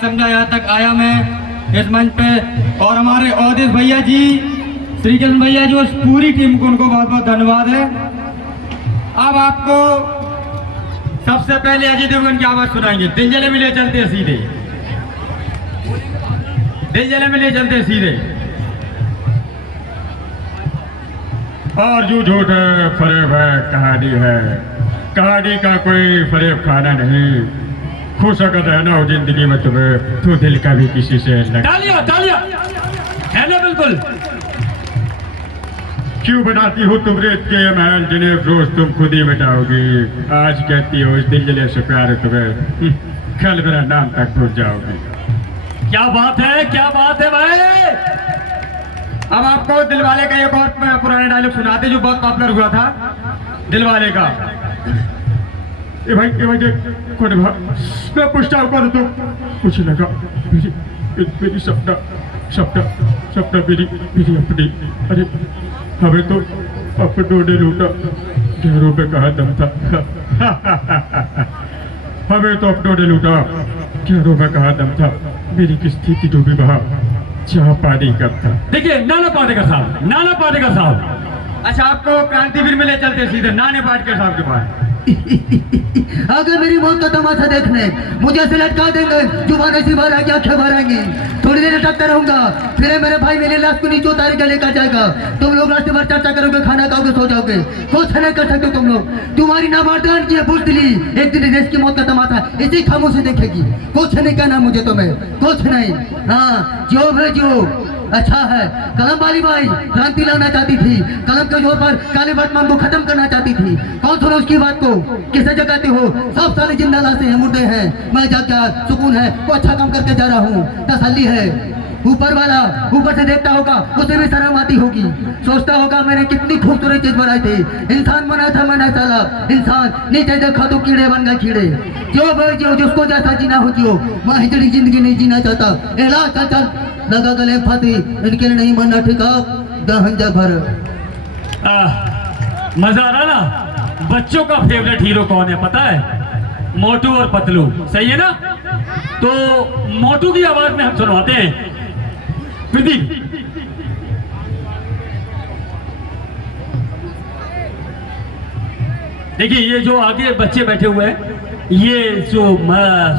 समझा यहाँ तक आया मैं इस मंच पे, और हमारे औदित भैया जी, श्रीकृष्ण भैया जी, उस पूरी टीम को उनको बहुत बहुत धन्यवाद है। अब आपको सबसे पहले अजय देवगन की आवाज सुनाएंगे। दिल जले में ले चलते सीधे, दिल जले में ले चलते सीधे। और जो झूठ है फरेब है, कहानी है, कहानी का कोई फरेब खाना नहीं। खुश अगर रहना हो जिंदगी में तुम्हें तो दिल का भी किसी से लग। तालियां तालियां है ना, बिल्कुल। क्यों बनाती हो तुम रेत के ये महल जिन्हें रोज तुम खुद ही मिटाओगी। आज कहती हो इस दिल जले से प्यार तुम्हें, कल मेरा नाम तक भूल जाओगी। क्या बात है, क्या बात है भाई। अब आपको दिलवाले का एक और पुराना डायलॉग सुनाते जो बहुत पॉपुलर हुआ था, दिलवाले का। ए भाई कौन है? मैं पूछता हूँ कौन तो कुछ लगा मेरी सपना मेरी अपनी। अरे हमें तो अपनों ने लूटा, गहरों में कहा दम था। हमें तो अपनों ने लूटा, गहरों में कहा दम था। मेरी किस्ती की डूबी बहा जहाँ पानी कब था। देखिए नाना पाटेकर साहब, नाना पाटेकर साहब। अच्छा, आपको क्रांतिवीर में ले चलते सीधे नाने पाटेकर साहब के पास। अगर मेरी मौत का तमाशा देखने मुझे ऐसे लटका देंगे, जुबान ऐसी भरेगी, आंखें भरेंगी। थोड़ी देर लटकता रहूंगा, फिर मेरे भाई मेरे लाश को नीचे उतार के लेकर जाएगा। तुम लोग रास्ते भर चर्चा करोगे, खाना खाओगे, सो जाओगे। कुछ नहीं कर सकते तुम लोग। तुम्हारी नामर्दान की बुज़दिली एक दिन देश की मौत का तमाशा इसी खामोशी देखेगी। कुछ नहीं कहना मुझे तुम्हें, कुछ नहीं। हाँ जो है जो अच्छा है। कलम वाली बाई क्रांति लाना चाहती थी, कलम के जोर पर काले वर्तमान को खत्म करना चाहती थी। कौन सुना उसकी बात को? किसे जगाते हो? सब सारे जिंदा लाशें हैं, मुर्दे हैं। मैं जाकर सुकून है, वो अच्छा काम करके जा रहा हूँ, तसल्ली है। ऊपर वाला ऊपर से देखता होगा, उसे भी शर्म आती होगी। सोचता होगा मैंने कितनी खूबसूरत चीज बनाई थी, इंसान बना था मैंने साला इंसान। नीचे देखा तो कीड़े बन गए कीड़े। जो भाई जो जिसको जैसा जीना हो जियो, मैं हिजड़ी जिंदगी नहीं जीना चाहता। एला चल चल लगा गले फाती, इनके लिए नहीं बनना ठिका दहंजा भर। मजा आ रहा ना। बच्चों का फेवरेट हीरो कौन है पता है? मोटू और पतलू, सही है ना? तो मोटू की आवाज में हम सुनवाते हैं प्रदीप। देखिए ये जो आगे बच्चे बैठे हुए हैं, ये जो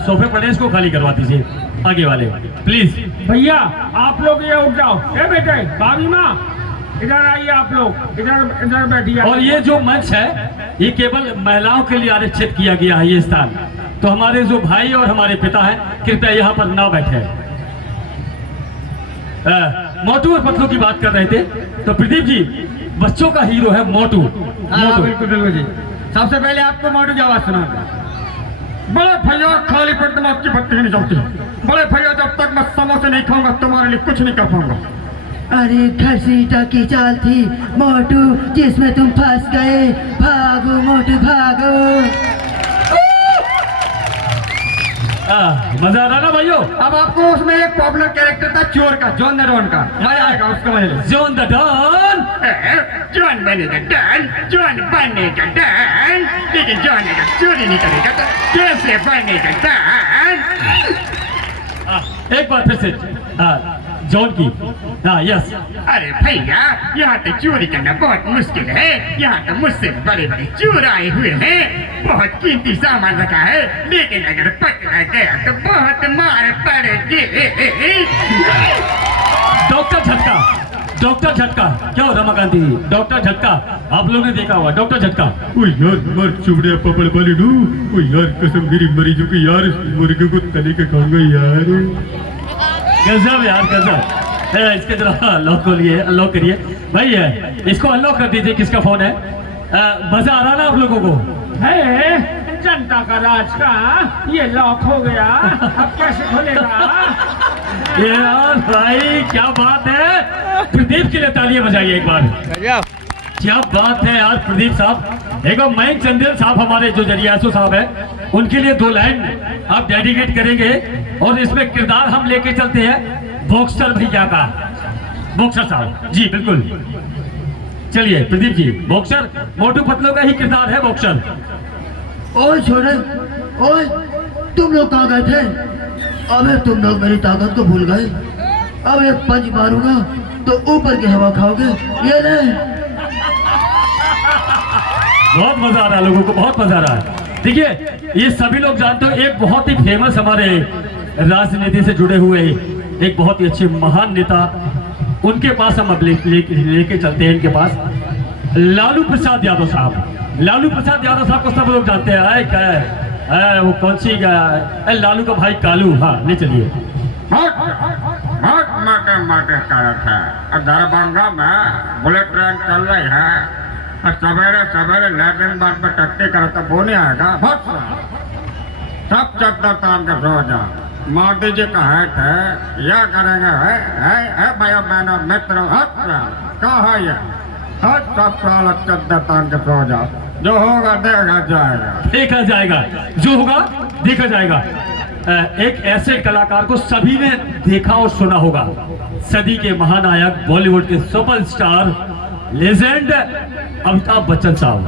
सोफे पड़े हैं इसको खाली करवा दीजिए, आगे वाले प्लीज। भैया आप लोग ये उठ जाओ। ए बेटे, भाभी माँ इधर आइए, आप लोग इधर बैठिए। और ये जो मंच है ये केवल महिलाओं के लिए आरक्षित किया गया है ये स्थान। तो हमारे जो भाई और हमारे पिता हैं कृपया यहाँ पर ना बैठे। मोटू और पतलू की बात कर रहे थे, तो प्रदीप जी बच्चों का हीरो है मोटू। मोटू बिल्कुल बिल्कुल जी। सबसे पहले आपको मोटू की आवाज सुना। बड़े भैया खाली पेट में आपकी बत्ती नहीं जलती। बड़े भैया जब तक मैं समोसे नहीं खाऊंगा तुम्हारे लिए कुछ नहीं कर पाऊंगा। अरे घसीटा की चाल थी मोटू जिसमें तुम फंस गए। भागो मोटू भागो। मजा आ रहा ना भाइयों? अब आपको उसमें एक पॉपुलर कैरेक्टर था चोर का, जॉन द डॉन का, मजा आएगा उसका। मजा जॉन द डॉन। जॉन बनेगा डॉन, जॉन बनेगा डॉन, लेकिन जॉन अगर चोरी नहीं करेगा तो कैसे बनेगा डॉन? एक बार फिर से जॉन की। हाँ यस। अरे भैया यहाँ तो चोरी करना बहुत मुश्किल है। यहाँ तो मुझसे बड़े बड़े चोर आए हुए हैं, बहुत कीमती सामान रखा है, लेकिन अगर पकड़ा गया तो बहुत मार पड़ेगी। डॉक्टर झटका, डॉक्टर झटका। क्यों रमाकांत जी? डॉक्टर झटका आप लोगों ने देखा हुआ डॉक्टर झटका। ओ यार मर चुबड़े पापड़ वाले डू। ओ यार कसम मेरी मरीजों की यार, मुर्गे को तले के खाऊंगा यार। गजब यार गजब। इसके जरा लॉक खोलिए, अनलॉक करिए भाई। इसको अनलॉक कर दीजिए। किसका फोन है? मजा आ रहा ना आप लोगों को? है जनता का राज का ये लॉक हो गया, अब कैसे खोलेगा? यार भाई क्या बात है। प्रदीप के लिए तालियां बजाइए एक बार। क्या बात है यार प्रदीप साहब। एक मयंक चंदेल साहब हमारे जो जरियासु साहब है, उनके लिए 2 लाइन आप डेडिकेट करेंगे। और इसमें किरदार हम लेके चलते हैं बॉक्सर भैया का। बॉक्सर साहब जी बिल्कुल। चलिए प्रदीप जी, बॉक्सर मोटू पतलू का ही किरदार है बॉक्सर। ओए छोड़े, ओए तुम लोग कहाँ गए थे? अबे तुम लोग मेरी ताकत को भूल गए। अब एक पंच मारूंगा तो ऊपर की हवा खाओगे। ये ले। बहुत मजा आ रहा है, लोगों को बहुत मजा आ रहा है। देखिए ये सभी लोग जानते हो, एक बहुत ही फेमस हमारे राजनीति से जुड़े हुए एक बहुत ही अच्छे महान नेता, उनके पास हम अब लेके चलते हैं। इनके पास लालू प्रसाद यादव साहब। लालू प्रसाद यादव साहब को सब लोग जानते हैं। आए क्या है वो कौन सी लालू का भाई कालू। हाँ ले चलिए। बहुत मोटे कारक है। दरभंगा में बुलेट ट्रेन चल रही है और सवेरे सवेरे लैट्रिन बात पर टट्टी करो तो वो नहीं आएगा। बहुत सब चद्दर तान के सो जा। मोदी जी का हेट है, यह करेंगे है भाई बहनों मित्रों। कहा है ये सब साल चद्दर तान के सो जाओ। जो होगा देखा जाएगा, जो होगा देखा जाएगा। एक ऐसे कलाकार को सभी ने देखा और सुना होगा, सदी के महानायक, बॉलीवुड के सुपरस्टार, लेजेंड अमिताभ बच्चन साहब।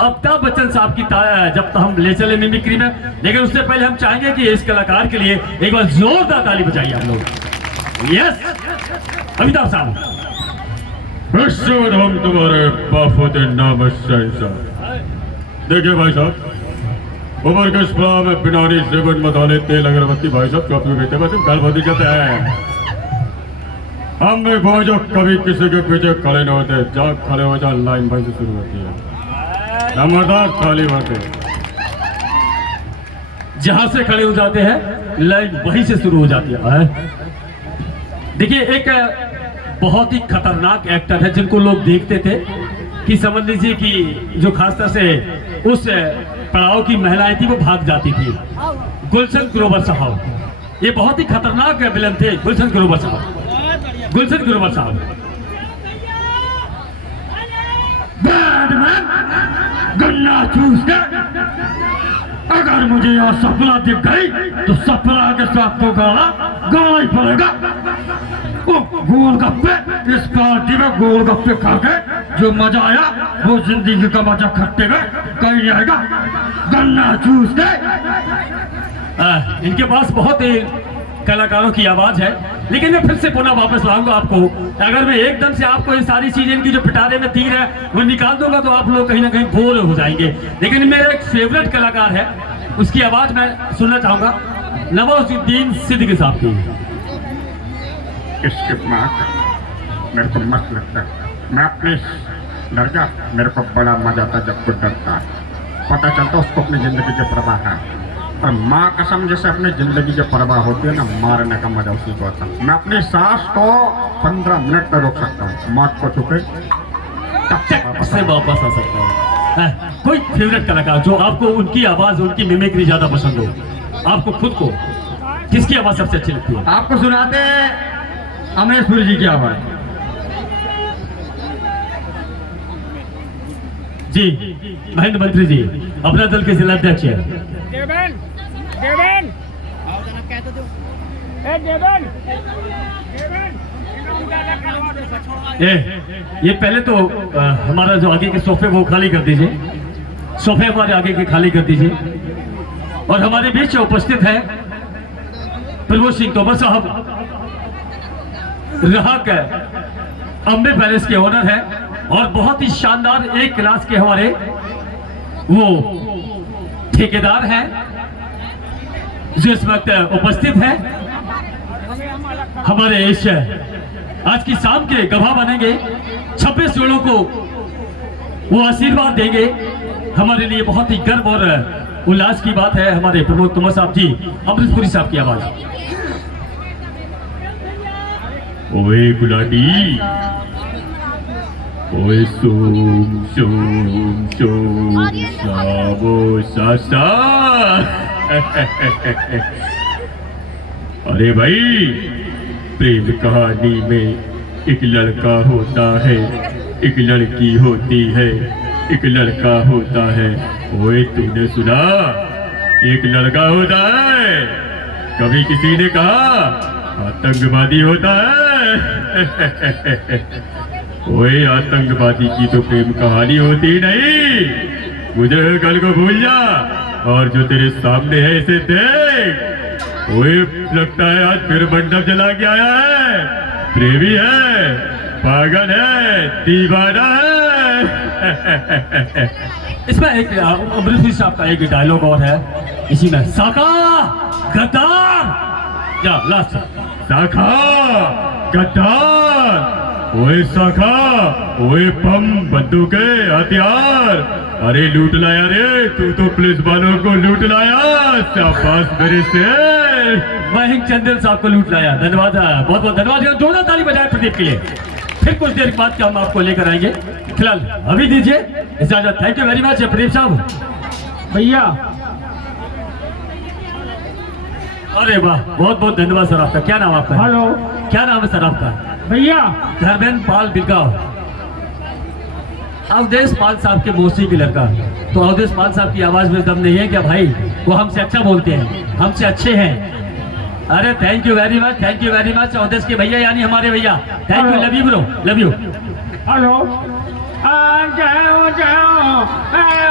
अमिताभ बच्चन साहब की जब तक हम ले चले मिमिक्री में, लेकिन उससे पहले हम चाहेंगे कि इस कलाकार के लिए एक बार जोरदार ताली बजाइए आप लोग। यस अमिताभ साहब। हम तुम्हारे बापू नाम देखिए भाई साहब, उम्र के स्पा में बिनारी सेवन मसाले तेल अगरबत्ती भाई साहब चौक में बेटे बस गल बहुत जाते हैं। हम में वो जो कभी किसी के पीछे खड़े न होते, जब खड़े हो जाए लाइन भाई से शुरू होती है। नंबरदार ताली मारते, जहां से खड़े हो जाते हैं लाइन वहीं से शुरू हो जाती है। देखिए एक बहुत ही खतरनाक एक्टर है जिनको लोग देखते थे कि समझ लीजिए कि जो खासतौर से उस पड़ाव की महिलाएं थी वो भाग जाती थी। गुलशन ग्रोवर साहब ये बहुत ही खतरनाक विलन थे। गुलशन ग्रोवर साहब, गुलशन ग्रोवर साहब। बैडमैन गन्ना चूस के अगर मुझे यहाँ सपना दिख गई तो सपना के साथ तो गाना ही पड़ेगा। गोलगप्पे, इस पार्टी में गोलगप्पे खा के जो मजा आया वो जिंदगी का मजा खट्टे में कहीं नहीं आएगा। गन्ना चूस के। इनके पास बहुत ही कलाकारों की आवाज है, लेकिन मैं फिर से पुनः वापस लाऊंगा आपको। अगर मैं एकदम से आपको ये सारी चीजें इनकी जो पिटारे में तीर है वो निकाल दूंगा तो आप लोग कहीं ना कहीं बोर हो जाएंगे। लेकिन मेरा एक फेवरेट कलाकार है, उसकी आवाज मैं सुनना चाहूंगा, नवाजुद्दीन सिद्दीकी साहब की। इसके माँ मेरे को मस्त लगता है। मैं अपने डर गया, मेरे को बड़ा मजा आता जब कुछ डरता है, पता चलता उसको अपनी जिंदगी की परवाह है। और माँ कसम जैसे अपनी जिंदगी की परवाह होती है ना, मारने का मजा उसी को होता है। मैं अपनी सांस को 15 मिनट में रोक सकता हूँ, मौत को छुपे तब से वापस आ सकता है। कोई फेवरेट कलाकार जो आपको उनकी आवाज, उनकी मिमिक्री ज्यादा पसंद हो, आपको खुद को किसकी आवाज सबसे अच्छी लगती है? आपको सुनाते हैं अमरीश पुरी जी की आवाज। जी महेंद्र मंत्री जी अपना दल के जिला अध्यक्ष है। देवन देवन ए देवन ये पहले तो हमारा जो आगे के सोफे वो खाली कर दीजिए, सोफे हमारे आगे के खाली कर दीजिए। और हमारे बीच उपस्थित है प्रभु सिंह तोमर साहब, राहक अम्बे पैलेस के ओनर है और बहुत ही शानदार एक क्लास के हमारे वो ठेकेदार हैं जो इस वक्त उपस्थित है। हमारे इस आज की शाम के गवाह बनेंगे, 26 जोड़ों को वो आशीर्वाद देंगे। हमारे लिए बहुत ही गर्व और उल्लास की बात है। हमारे प्रमोद तोमर साहब जी, अमरीश पुरी साहब की आवाज। ओए गुलाटी, ओए सोम सोम सोम साबो सासा। अरे भाई, प्रेम कहानी में एक लड़का होता है, एक लड़की होती है, एक लड़का होता है। ओए तूने सुना, एक लड़का होता है, कभी किसी ने कहा आतंकवादी होता है। ओए आतंकवादी की तो प्रेम कहानी होती नहीं। मुझे कल को भूल जा और जो तेरे सामने है इसे देख। ओए लगता है आज फिर मंडप जला के आया है। प्रेमी है, पागल है, दीवाना है। इसमें एक अमृतसर साहब का एक डायलॉग और है इसी में, साका गद्दार या लास्ट, साखा गद्दार, ओए साखा, ओए बम बंदूकें हथियार, अरे लूट लाया रे, तू तो पुलिस वालों को लूट लाया। शाबाश मेरे शेर। मयंक चंदेल साहब को लूट लाया। धन्यवाद, बहुत बहुत धन्यवाद। जोरदार ताली बजाए प्रदीप के लिए। फिर कुछ देर बाद हम आपको लेकर आएंगे। फिलहाल अभी दीजिए इजाजत। Thank you very much Pradeep साहब। भैया अरे वाह, बहुत बहुत धन्यवाद सर आपका। क्या नाम आपका? हेलो क्या नाम है सर आपका? भैया धर्मेंद्र पाल बिरगांव। अवधेश पाल साहब के मौसी की लड़का। तो अवधेश पाल साहब की आवाज में दम नहीं है क्या भाई? वो हमसे अच्छा बोलते हैं, हमसे अच्छे हैं। अरे thank you very much, thank you very much Avdhesh के भैया, यानी हमारे भैया। Thank you, love you bro, love you. Hello जाओ जाओ